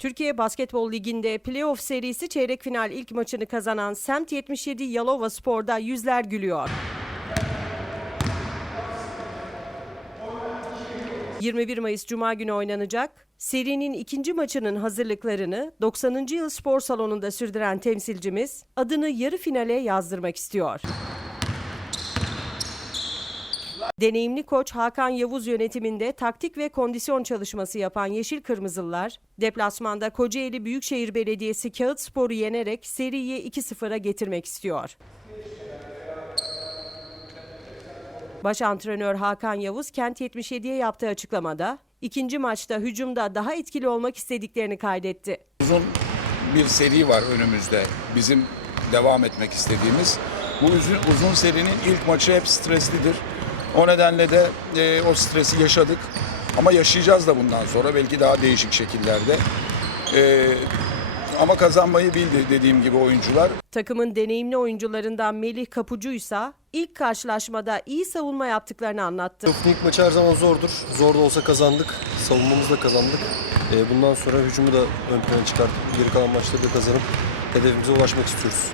Türkiye Basketbol Ligi'nde playoff serisi çeyrek final ilk maçını kazanan Semt 77 Yalova Spor'da yüzler gülüyor. 21 Mayıs Cuma günü oynanacak. Serinin ikinci maçının hazırlıklarını 90. yıl spor salonunda sürdüren temsilcimiz adını yarı finale yazdırmak istiyor. Deneyimli koç Hakan Yavuz yönetiminde taktik ve kondisyon çalışması yapan Yeşil Kırmızılılar, deplasmanda Kocaeli Büyükşehir Belediyesi Kağıt Spor'u yenerek seriyi 2-0'a getirmek istiyor. Baş antrenör Hakan Yavuz Kent 77'ye yaptığı açıklamada ikinci maçta hücumda daha etkili olmak istediklerini kaydetti. Uzun bir seri var önümüzde. Bizim devam etmek istediğimiz. Bu uzun, uzun serinin ilk maçı hep streslidir. O nedenle de e, o stresi yaşadık. Ama yaşayacağız da bundan sonra belki daha değişik şekillerde. E, ama kazanmayı bildi dediğim gibi oyuncular. Takımın deneyimli oyuncularından Melih Kapucuysa ilk karşılaşmada iyi savunma yaptıklarını anlattı. İlk maçı her zaman zordur. Zor da olsa kazandık. Savunmamızla kazandık. Ee, Bundan sonra hücumu da ön plana çıkartıp geri kalan maçları da kazanıp hedefimize ulaşmak istiyoruz.